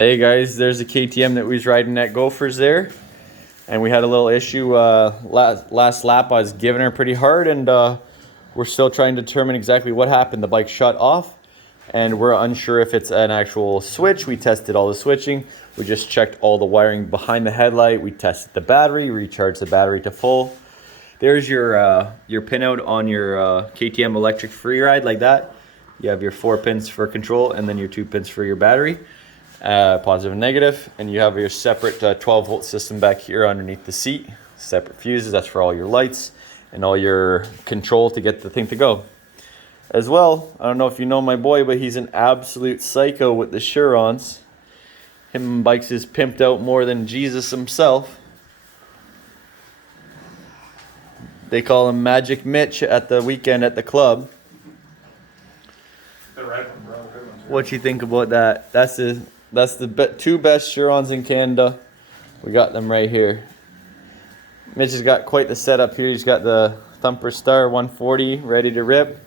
Hey guys, there's a KTM that we was riding at Gophers there, and we had a little issue last lap. I was giving her pretty hard, and we're still trying to determine exactly what happened. The bike shut off, and we're unsure if it's an actual switch. We tested all the switching. We just checked all the wiring behind the headlight. We tested the battery, recharged the battery to full. There's your pinout on your KTM electric freeride, like that. You have your 4 pins for control, and then your 2 pins for your battery. Positive and negative, and you have your separate 12-volt system back here underneath the seat. Separate fuses, that's for all your lights and all your control to get the thing to go. As well, I don't know if you know my boy, but he's an absolute psycho with the surrouns. Him bikes is pimped out more than Jesus himself. They call him Magic Mitch at the weekend at the club. What you think about that? That's the two best surrouns in Canada. We got them right here. Mitch has got quite the setup here. He's got the Thumper Star 140 ready to rip.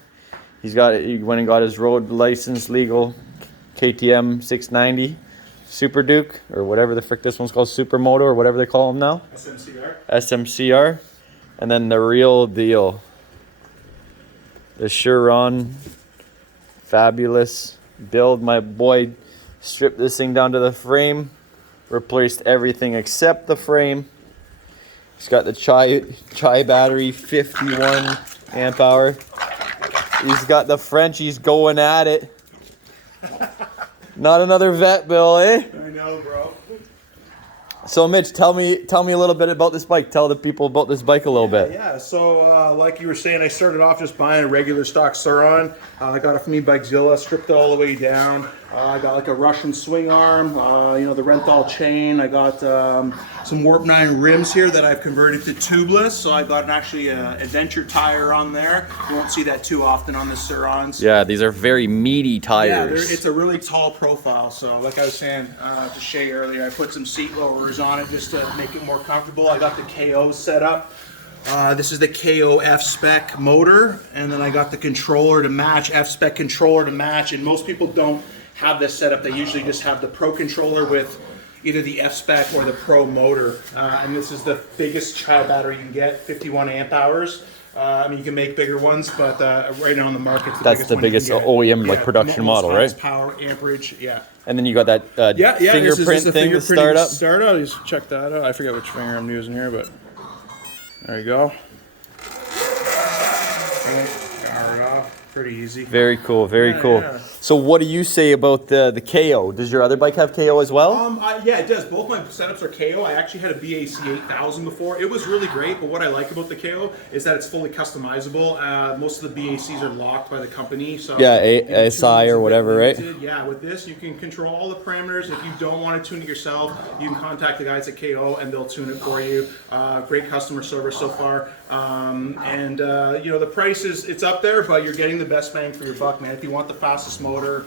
He went and got his road license legal KTM 690 Super Duke, or whatever the frick this one's called, Supermoto, or whatever they call them now. SMCR. And then the real deal, the Surround fabulous build. My boy stripped this thing down to the frame, replaced everything except the frame. It's got the chai battery, 51 amp hour. He's got the Frenchies going at it. Not another vet bill, eh? I know, bro. So Mitch, tell me a little bit about this bike. Tell the people about this bike a little bit. Yeah, so like you were saying, I started off just buying a regular stock Surround. I got it from eBikeZilla, stripped it all the way down. I got like a Russian swing arm, the Renthal chain. I got some Warp 9 rims here that I've converted to tubeless. So I got actually an adventure tire on there. You won't see that too often on the Surrounds. Yeah, these are very meaty tires. Yeah, it's a really tall profile. So like I was saying to Shay earlier, I put some seat lowerers on it just to make it more comfortable. I got the KO set up. This is the KO F-Spec motor, and then I got the controller to match, F-Spec controller to match, and most people don't have this setup. They usually just have the Pro controller with either the F-Spec or the Pro motor, and this is the biggest chai battery you can get, 51 amp hours. I mean, you can make bigger ones, but right now on the market, that's the biggest OEM like production model, right? Power, amperage, yeah. And then you got that fingerprint thing to start up. Just check that out. I forget which finger I'm using here, but there you go. Power it off. Pretty easy. Very cool, very cool. Yeah. So what do you say about the KO? Does your other bike have KO as well? Yeah, it does. Both my setups are KO. I actually had a BAC 8000 before. It was really great, but what I like about the KO is that it's fully customizable. Most of the BACs are locked by the company. So yeah, ASI or whatever, right? Yeah, with this you can control all the parameters. If you don't want to tune it yourself, you can contact the guys at KO and they'll tune it for you. Great customer service so far. The price it's up there, but you're getting the best bang for your buck, man. If you want the fastest motor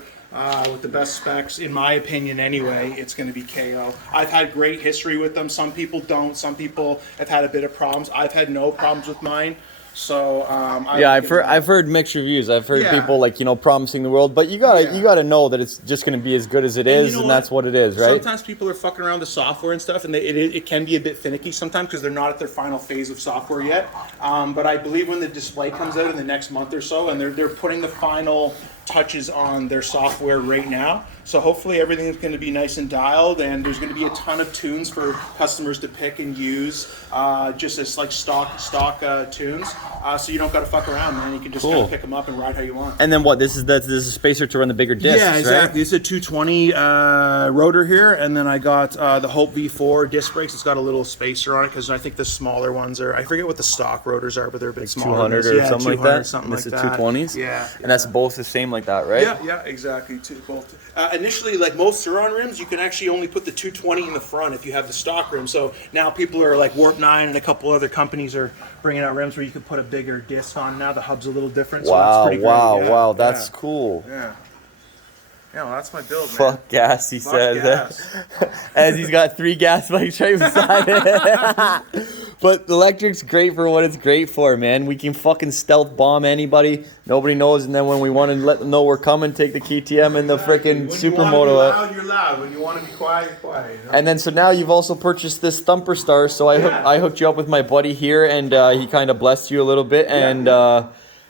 with the best specs, in my opinion anyway, it's going to be KO. I've had great history with them. Some people don't. Some people have had a bit of problems. I've had no problems with mine. So I've heard mixed reviews. I've heard people promising the world, but you gotta know that it's just gonna be as good as it is, and that's what it is, right? Sometimes people are fucking around the software and stuff, and it can be a bit finicky sometimes because they're not at their final phase of software yet. But I believe when the display comes out in the next month or so, and they're putting the final touches on their software right now. So hopefully everything is going to be nice and dialed, and there's going to be a ton of tunes for customers to pick and use, just as like stock tunes. So you don't got to fuck around, man. You can just kind of pick them up and ride how you want. And then what? This is a spacer to run the bigger discs, yeah, exactly. Right? This is a 220 rotor here, and then I got the Hope V4 disc brakes. It's got a little spacer on it because I think the smaller ones are. I forget what the stock rotors are, but they're a bit like smaller. 200 or something like that. Something this like is that. 220s. Yeah, and that's both the same like that, right? Yeah, exactly. Both. Initially, like most Surround rims, you can actually only put the 220 in the front if you have the stock rim. So now people are like Warp 9 and a couple other companies are bringing out rims where you can put a bigger disc on. Now the hub's a little different. Wow, so that's pretty wow, that's cool. Yeah. Yeah, well, that's my build, man. Fuck gas, he says. As he's got 3 gas bikes right beside it. But the electric's great for what it's great for, man. We can fucking stealth bomb anybody. Nobody knows, and then when we want to let them know we're coming, take the KTM and the freaking supermoto out. You're loud. When you want to be quiet, you're quiet. You know? And then so now you've also purchased this Thumper Star. So I hooked you up with my buddy here, and he kind of blessed you a little bit. And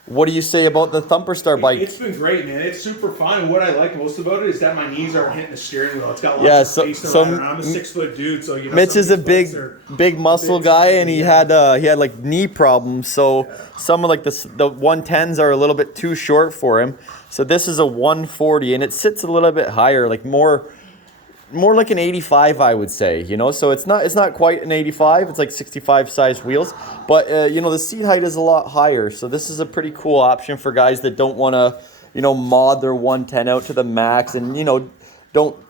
what do you say about the Thumper Star bike? It's been great, man. It's super fun. And what I like most about it is that my knees aren't hitting the steering wheel. It's got lots of space to ride around. I'm a 6-foot dude, so you know. Mitch is a big muscle guy, and he had like knee problems. So some of like the 110s are a little bit too short for him. So this is a 140, and it sits a little bit higher, like more like an 85, I would say, you know. So it's not quite an 85. It's like 65 size wheels, but you know, the seat height is a lot higher. So this is a pretty cool option for guys that don't want to, you know, mod their 110 out to the max, and you know,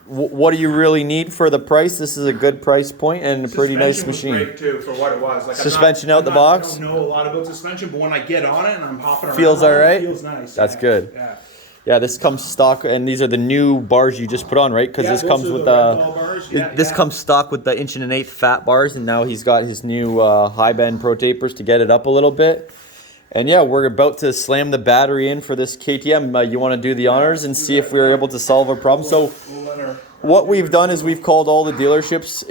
what do you really need for the price? This is a good price point and a pretty nice machine. Great too for what it was. Like suspension out the box. I don't know a lot about suspension, but when I get on it and I'm hopping around, feels all right. It feels nice. That's good. Yeah. Yeah, this comes stock, and these are the new bars you just put on, right? Because this comes with this comes stock with the 1 1/8" fat bars, and now he's got his new high bend pro tapers to get it up a little bit. And yeah, we're about to slam the battery in for this KTM. You want to do the honors and see if we were able to solve our problem? So what we've done is we've called all the dealerships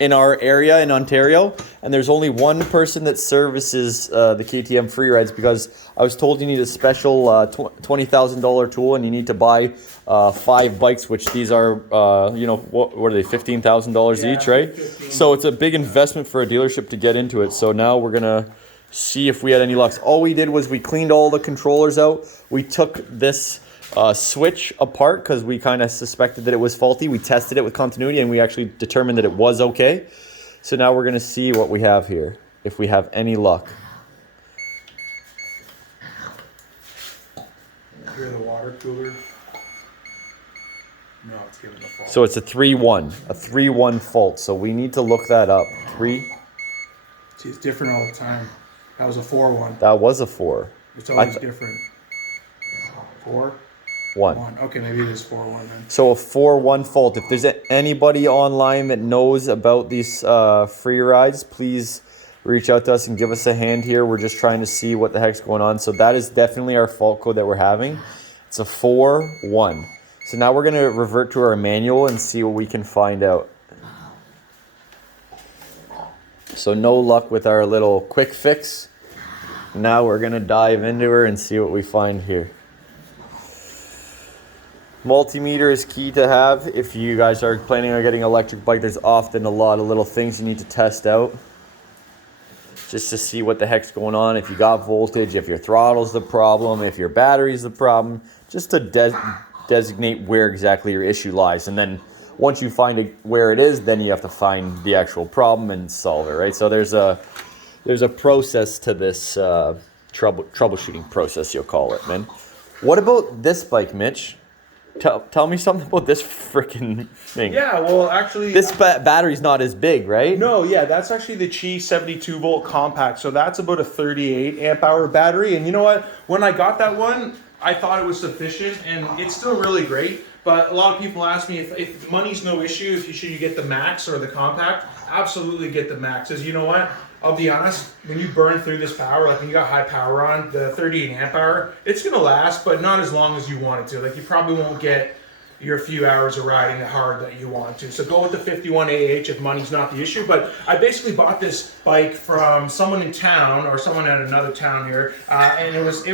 in our area in Ontario, and there's only one person that services the KTM free rides, because I was told you need a special $20,000 tool, and you need to buy 5 bikes, which these are you know, what are they, $15,000 each, right? 15. So it's a big investment for a dealership to get into it. So now we're gonna see if we had any luck. All we did was we cleaned all the controllers out. We took this switch apart because we kind of suspected that it was faulty. We tested it with continuity, and we actually determined that it was okay. So now we're going to see what we have here, if we have any luck. Hear the water cooler? No, it's giving the fault. So it's a 3-1 fault. So we need to look that up. 3. See, it's different all the time. That was a 4-1. That was a 4. It's always different. 4? 1. Okay, maybe it is 4-1 then. So a 4-1 fault. If there's anybody online that knows about these free rides, please reach out to us and give us a hand here. We're just trying to see what the heck's going on. So that is definitely our fault code that we're having. It's a 4-1. So now we're going to revert to our manual and see what we can find out. So no luck with our little quick fix. Now we're going to dive into her and see what we find here. Multimeter is key to have if you guys are planning on getting an electric bike. There's often a lot of little things you need to test out just to see what the heck's going on. If you got voltage, if your throttle's the problem, if your battery's the problem, just to designate where exactly your issue lies. And then once you find where it is, then you have to find the actual problem and solve it, right? So there's a process to this troubleshooting process, you'll call it, man. What about this bike, Mitch? Tell me something about this freaking thing. Yeah, well, actually... This battery's not as big, right? No, yeah, that's actually the Qi 72-volt compact. So that's about a 38 amp hour battery. And you know what? When I got that one, I thought it was sufficient, and it's still really great. But a lot of people ask me if money's no issue, should you get the max or the compact? Absolutely get the max. Because you know what? I'll be honest, when you burn through this power, like when you got high power on, the 38 amp hour, it's going to last, but not as long as you want it to. Like you probably won't get your few hours of riding hard that you want to. So go with the 51 AH if money's not the issue. But I basically bought this bike from someone in town, or someone at another town here, and it was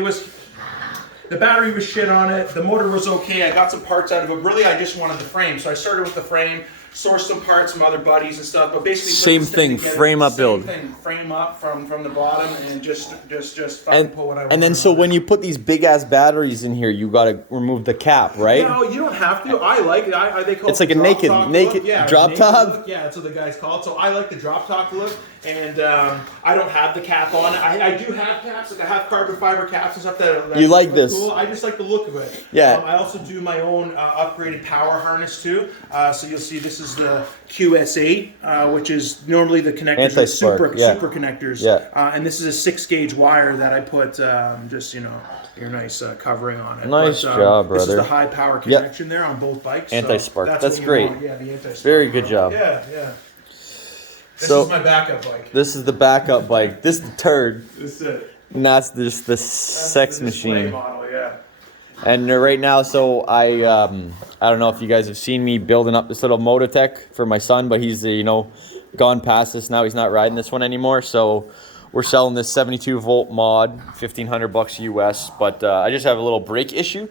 the battery was shit on it. The motor was okay. I got some parts out of it. Really, I just wanted the frame. So I started with the frame, sourced some parts from other buddies and stuff. But basically, same thing, frame up build. Frame up from the bottom, and just fucking put what I want. And then so when you put these big ass batteries in here, you got to remove the cap, right? No, you don't have to. I like it. They call it's it like a naked drop top. Look. Yeah, that's what the guys call it. So I like the drop top look. And I don't have the cap on it. I do have caps, like I have carbon fiber caps and stuff that you like this. Cool. I just like the look of it. Yeah. I also do my own upgraded power harness too. So you'll see this is the QS8, which is normally the connectors are super connectors. Yeah. And this is a 6-gauge wire that I put just your nice covering on it. Nice job, brother. This is the high power connection there on both bikes. Anti-spark. So that's great. Yeah, the anti-spark. Very good job. Yeah. This is my backup bike. This is the backup bike. This is the turd. This is it. And that's just the sex the display machine. model, yeah. And right now, so I don't know if you guys have seen me building up this little Mototech for my son, but he's gone past this now. He's not riding this one anymore. So we're selling this 72 volt mod, $1,500 US. But I just have a little brake issue.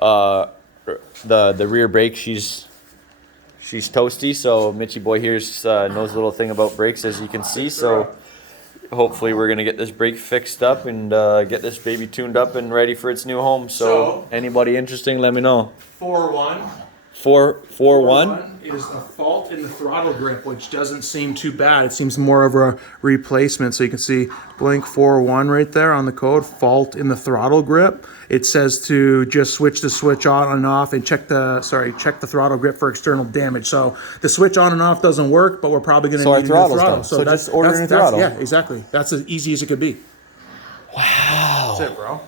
The rear brake, she's toasty. So Mitchy boy here knows a little thing about brakes, as you can see. So hopefully we're gonna get this brake fixed up and get this baby tuned up and ready for its new home. So anybody interesting, let me know. 4.1. 4.1 is a fault in the throttle grip, which doesn't seem too bad. It seems more of a replacement. So you can see blank 4.1 right there on the code, fault in the throttle grip. It says to just switch the switch on and off and check the throttle grip for external damage. So the switch on and off doesn't work, but we're probably going to need a new throttle. So just order a new throttle. Yeah, exactly. That's as easy as it could be. Wow. That's it, bro.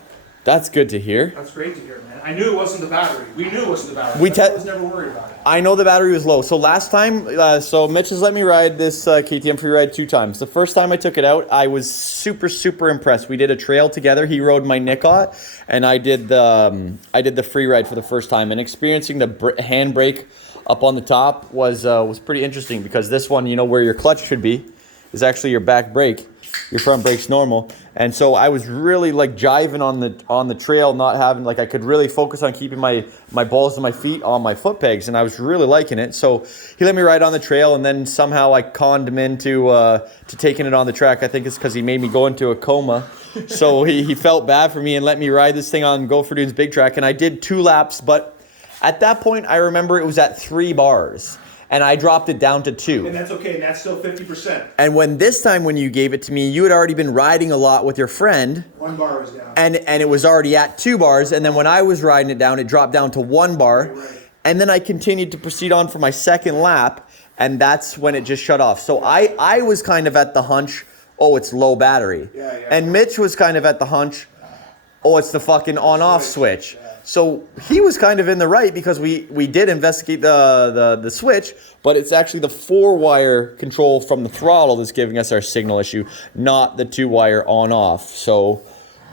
That's good to hear. That's great to hear, man. I knew it wasn't the battery. We knew it wasn't the battery. I was never worried about it. I know the battery was low. So last time, so Mitch has let me ride this KTM free ride 2 times. The first time I took it out, I was super, super impressed. We did a trail together. He rode my Nikot, and I did the free ride for the first time. And experiencing the handbrake up on the top was pretty interesting, because this one, where your clutch should be, is actually your back brake. Your front brake's normal. And so I was really jiving on the trail, not having I could really focus on keeping my balls of my feet on my foot pegs, and I was really liking it. So he let me ride on the trail, and then somehow I conned him into to taking it on the track. I think it's because he made me go into a coma. So he felt bad for me and let me ride this thing on Gopher Dude's big track, and I did 2 laps, but at that point I remember it was at 3 bars. And I dropped it down to 2. And that's okay, and that's still 50%. And when you gave it to me, you had already been riding a lot with your friend. 1 bar was down. And it was already at 2 bars. And then when I was riding it down, it dropped down to 1 bar. Right. And then I continued to proceed on for my second lap. And that's when it just shut off. So I was kind of at the hunch, oh, it's low battery. Yeah. And Mitch was kind of at the hunch, oh, it's the fucking on-off switch. So he was kind of in the right, because we did investigate the switch, but it's actually the 4-wire control from the throttle that's giving us our signal issue, not the 2-wire on-off. So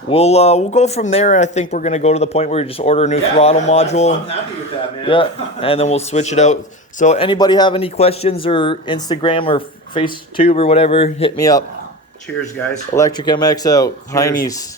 we'll go from there. I think we're gonna go to the point where we just order a new throttle module. I'm happy with that, man. Yeah, and then we'll switch it out. So anybody have any questions, or Instagram or FaceTube or whatever, hit me up. Cheers, guys. Electric MX out. Heinies.